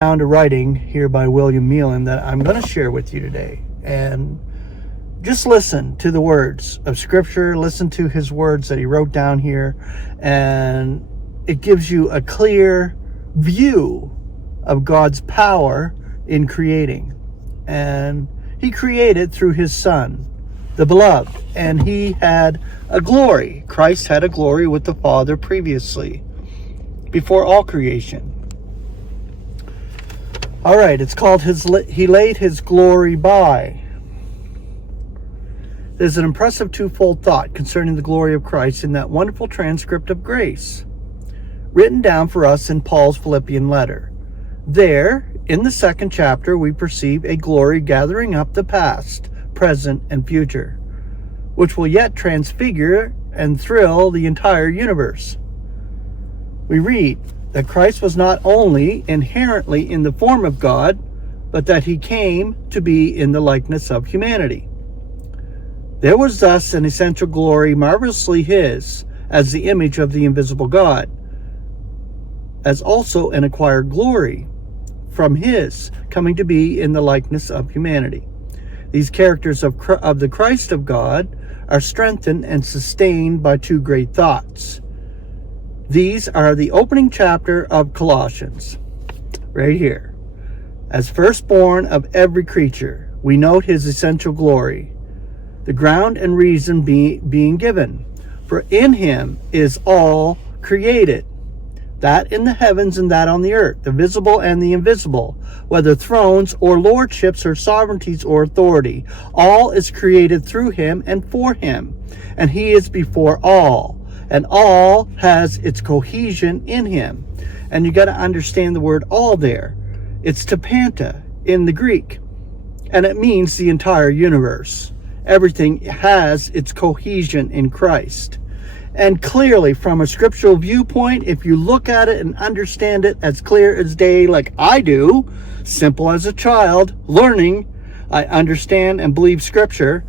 Found a writing here by William Meelan that I'm going to share with you today. And just listen to the words of Scripture, listen to his words that he wrote down here, and it gives you a clear view of God's power in creating. And he created through his Son, the Beloved, and he had a glory. Christ had a glory with the Father previously, before all creation. All right, it's called He Laid His Glory By. There's an impressive twofold thought concerning the glory of Christ in that wonderful transcript of grace, written down for us in Paul's Philippian letter. There, in the second chapter, we perceive a glory gathering up the past, present, and future, which will yet transfigure and thrill the entire universe. We read that Christ was not only inherently in the form of God, but that he came to be in the likeness of humanity. There was thus an essential glory marvelously his, as the image of the invisible God, as also an acquired glory from his, coming to be in the likeness of humanity. These characters of the Christ of God are strengthened and sustained by two great thoughts. These are the opening chapter of Colossians, right here. As firstborn of every creature, we note his essential glory, the ground and reason being given. For in him is all created, that in the heavens and that on the earth, the visible and the invisible, whether thrones or lordships or sovereignties or authority. All is created through him and for him, and he is before all. And all has its cohesion in him. And you got to understand the word all there. It's tapanta in the Greek. And it means the entire universe. Everything has its cohesion in Christ. And clearly, from a scriptural viewpoint, if you look at it and understand it as clear as day, like I do, simple as a child, learning, I understand and believe Scripture,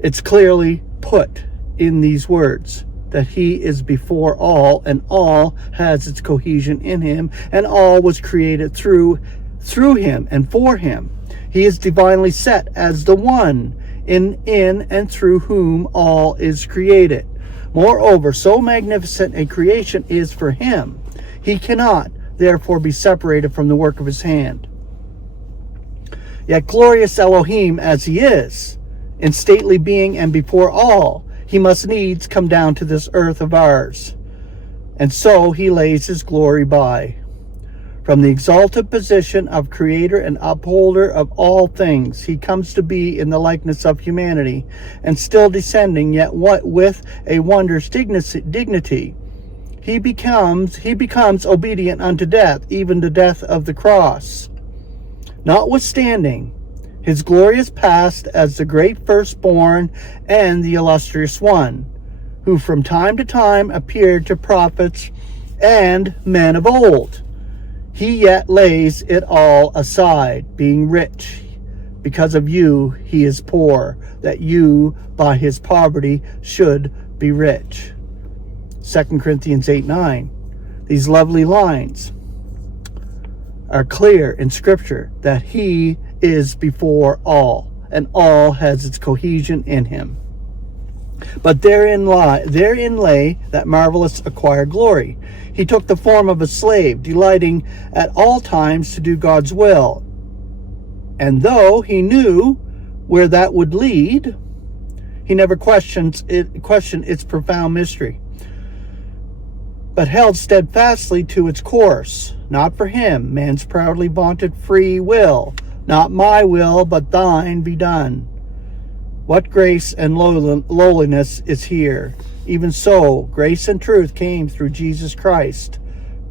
it's clearly put in these words, that he is before all, and all has its cohesion in him, and all was created through him and for him. He is divinely set as the one in and through whom all is created. Moreover, so magnificent a creation is for him, he cannot therefore be separated from the work of his hand. Yet glorious Elohim as he is, in stately being and before all, he must needs come down to this earth of ours. And so he lays his glory by. From the exalted position of creator and upholder of all things, he comes to be in the likeness of humanity, and still descending, yet with a wondrous dignity. He becomes obedient unto death, even the death of the cross. Notwithstanding his glorious past as the great firstborn and the illustrious one, who from time to time appeared to prophets and men of old, he yet lays it all aside, being rich. Because of you he is poor, that you by his poverty should be rich. 2 Corinthians 8:9. These lovely lines are clear in Scripture that he is before all, and all has its cohesion in him. But therein lay that marvelous acquired glory. He took the form of a slave, delighting at all times to do God's will. And though he knew where that would lead, he never questioned its profound mystery, but held steadfastly to its course. Not for him, man's proudly vaunted free will, not my will, but thine be done. What grace and lowliness is here. Even so, grace and truth came through Jesus Christ.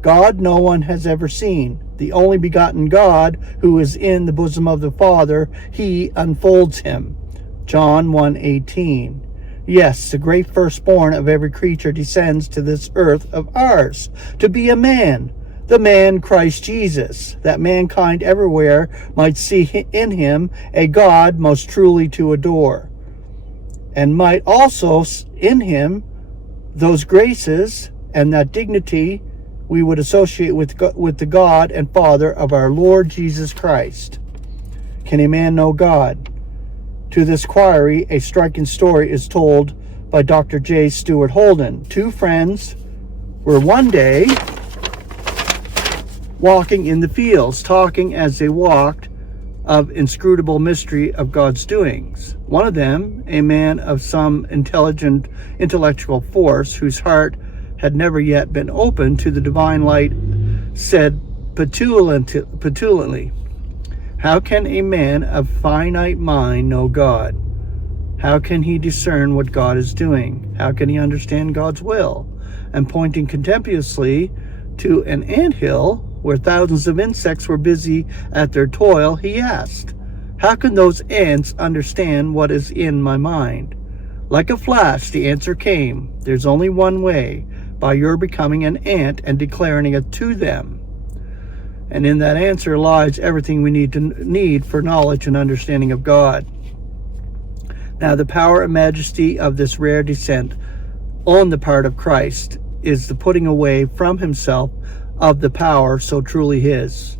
God no one has ever seen. The only begotten God, who is in the bosom of the Father, he unfolds him. John 1:18. Yes, the great firstborn of every creature descends to this earth of ours, to be a man, the man Christ Jesus, that mankind everywhere might see in him a God most truly to adore, and might also in him those graces and that dignity we would associate with the God and Father of our Lord Jesus Christ. Can a man know God? To this query, a striking story is told by Dr. J. Stuart Holden. Two friends were one day walking in the fields, talking as they walked of inscrutable mystery of God's doings. One of them, a man of some intellectual force, whose heart had never yet been opened to the divine light, said petulantly, "How can a man of finite mind know God? How can he discern what God is doing? How can he understand God's will?" And pointing contemptuously to an anthill where thousands of insects were busy at their toil, he asked, "How can those ants understand what is in my mind?" Like a flash, the answer came, "There's only one way, by your becoming an ant and declaring it to them." And in that answer lies everything we need for knowledge and understanding of God. Now, the power and majesty of this rare descent on the part of Christ is the putting away from himself of the power so truly his.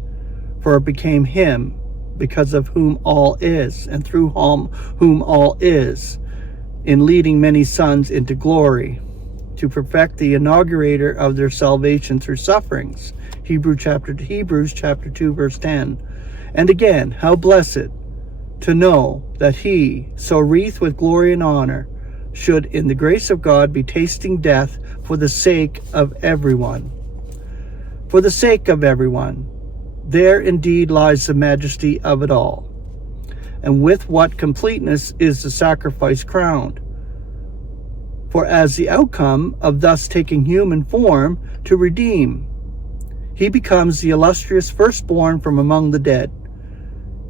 For it became him, because of whom all is, and through whom all is, in leading many sons into glory, to perfect the inaugurator of their salvation through sufferings. Hebrews chapter 2, verse 10. And again, how blessed to know that he, so wreathed with glory and honor, should in the grace of God be tasting death for the sake of everyone. For the sake of everyone. There indeed lies the majesty of it all. And with what completeness is the sacrifice crowned? For as the outcome of thus taking human form to redeem, he becomes the illustrious firstborn from among the dead.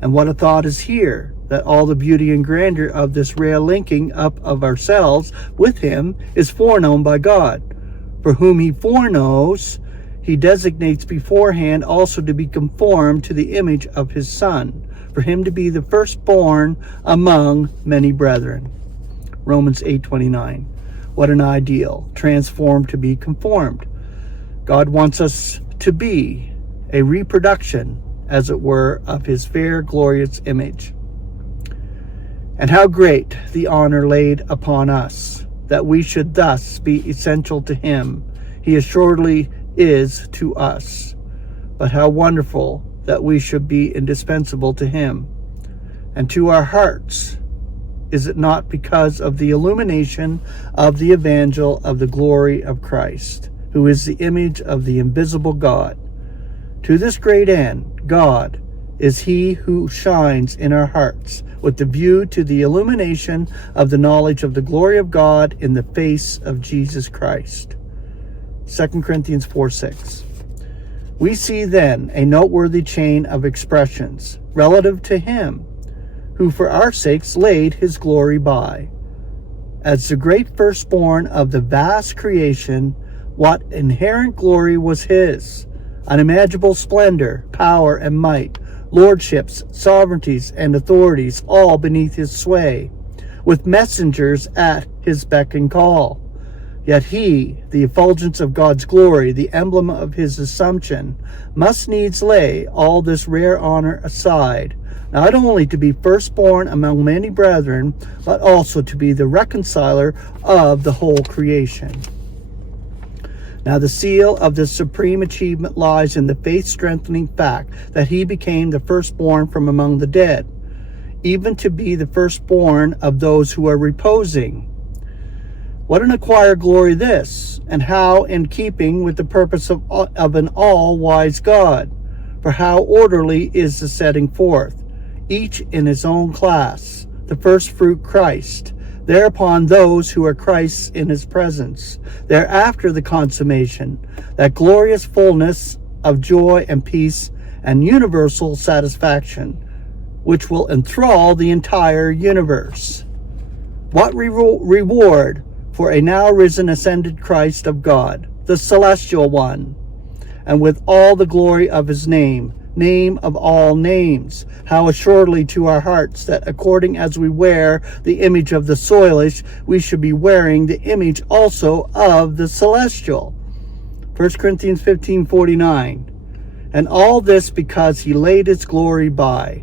And what a thought is here, that all the beauty and grandeur of this rare linking up of ourselves with him is foreknown by God. For whom he foreknows, he designates beforehand also to be conformed to the image of his Son, for him to be the firstborn among many brethren. Romans 8:29. What an ideal, transformed to be conformed. God wants us to be a reproduction, as it were, of his fair, glorious image. And how great the honor laid upon us, that we should thus be essential to him. He assuredly is to us. But how wonderful that we should be indispensable to him and to our hearts. Is it not because of the illumination of the evangel of the glory of Christ, who is the image of the invisible God? To this great end, God is he who shines in our hearts with the view to the illumination of the knowledge of the glory of God in the face of Jesus Christ. 2 Corinthians 4:6. We see then a noteworthy chain of expressions relative to him who for our sakes laid his glory by. As the great firstborn of the vast creation, what inherent glory was his? Unimaginable splendor, power and might, lordships, sovereignties, and authorities, all beneath his sway, with messengers at his beck and call. Yet he, the effulgence of God's glory, the emblem of his assumption, must needs lay all this rare honor aside, not only to be firstborn among many brethren, but also to be the reconciler of the whole creation. Now the seal of this supreme achievement lies in the faith-strengthening fact that he became the firstborn from among the dead, even to be the firstborn of those who are reposing. What an acquired glory this, and how in keeping with the purpose of an all-wise God. For how orderly is the setting forth, each in his own class, the first fruit Christ, thereupon those who are Christ's in his presence, thereafter the consummation, that glorious fullness of joy and peace and universal satisfaction, which will enthrall the entire universe. What reward for a now risen ascended Christ of God, the celestial one, and with all the glory of his name, name of all names, how assuredly to our hearts that according as we wear the image of the soilish, we should be wearing the image also of the celestial. 1 Corinthians 15:49. And all this because he laid his glory by